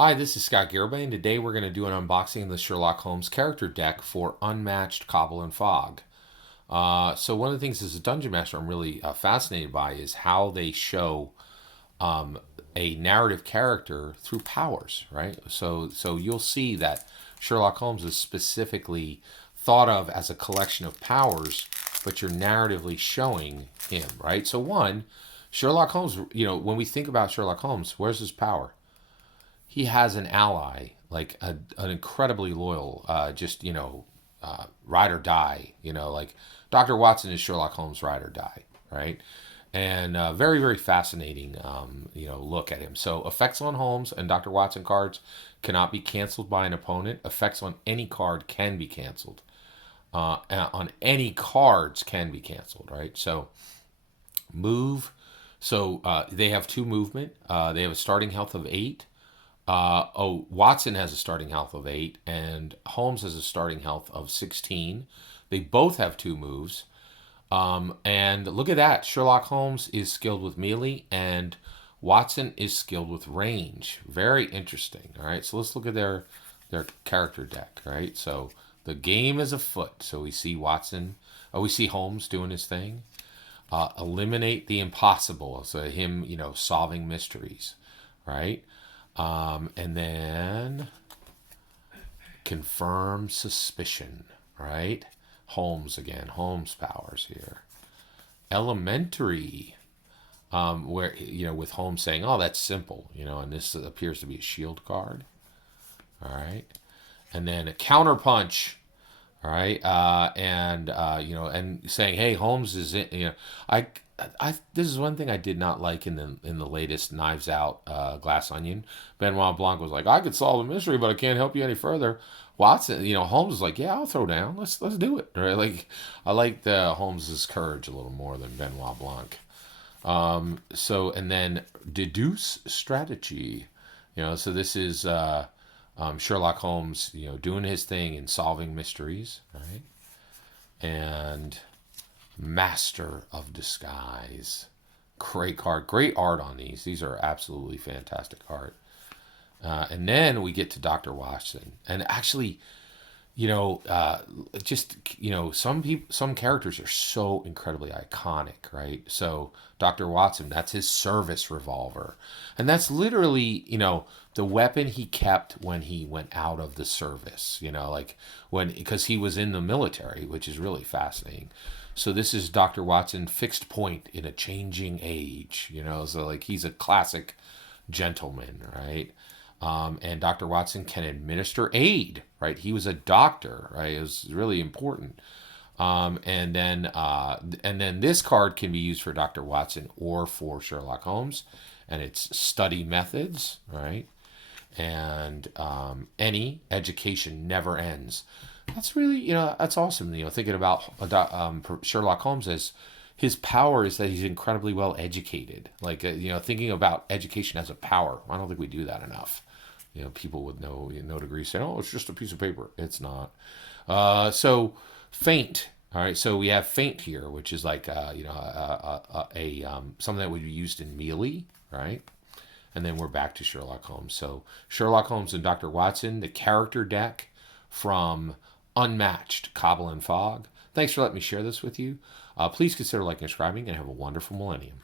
Hi, this is Scott Garibay, and today we're going to do an unboxing of the Sherlock Holmes character deck for Unmatched, Cobble, and Fog. So one of the things as a Dungeon Master I'm really fascinated by is how they show a narrative character through powers, right? So you'll see that Sherlock Holmes is specifically thought of as a collection of powers, but you're narratively showing him, right? So one, Sherlock Holmes, when we think about Sherlock Holmes, where's his power? He has an ally, like an incredibly loyal, ride or die. Like Dr. Watson is Sherlock Holmes' ride or die, right? And very, very fascinating, look at him. So effects on Holmes and Dr. Watson cards cannot be canceled by an opponent. Effects on any card can be canceled. On any cards can be canceled, right? So move. So they have two movement. They have a starting health of 8. Watson has a starting health of 8, and Holmes has a starting health of 16. They both have two moves. And look at that. Sherlock Holmes is skilled with melee, and Watson is skilled with range. Very interesting. All right, so let's look at their character deck. Right, so the game is afoot. So we see we see Holmes doing his thing. Eliminate the impossible. So him, solving mysteries. Right. And then confirm suspicion, right? Holmes again, Holmes powers here. Elementary, where, with Holmes saying, oh, that's simple, and this appears to be a shield card. All right. And then a counterpunch, all right. And saying, hey, Holmes is in, this is one thing I did not like in the latest Knives Out Glass Onion. Benoit Blanc was like, I could solve the mystery, but I can't help you any further. Watson, Holmes is like, yeah, I'll throw down. Let's do it. Right? Like, I liked Holmes's courage a little more than Benoit Blanc. And then deduce strategy. So this is Sherlock Holmes, doing his thing and solving mysteries, right? And Master of Disguise. Great card. Great art on these. These are absolutely fantastic art. And then we get to Dr. Watson. And actually, some characters are so incredibly iconic, right? So Dr. Watson, that's his service revolver. And that's literally, the weapon he kept when he went out of the service, because he was in the military, which is really fascinating. So this is Dr. Watson, fixed point in a changing age, so like he's a classic gentleman, right? And Dr. Watson can administer aid, right? He was a doctor, right? It was really important. And then this card can be used for Dr. Watson or for Sherlock Holmes, and it's study methods, right? And any education never ends. That's really, that's awesome. Thinking about Sherlock Holmes as his power is that he's incredibly well educated. Like, thinking about education as a power. I don't think we do that enough. People with no degree say, "Oh, it's just a piece of paper." It's not. So, feint. All right. So we have feint here, which is like something that would be used in melee, right? And then we're back to Sherlock Holmes. So Sherlock Holmes and Dr. Watson, the character deck from Unmatched, Cobble and Fog. Thanks for letting me share this with you. Please consider liking and subscribing, and have a wonderful millennium.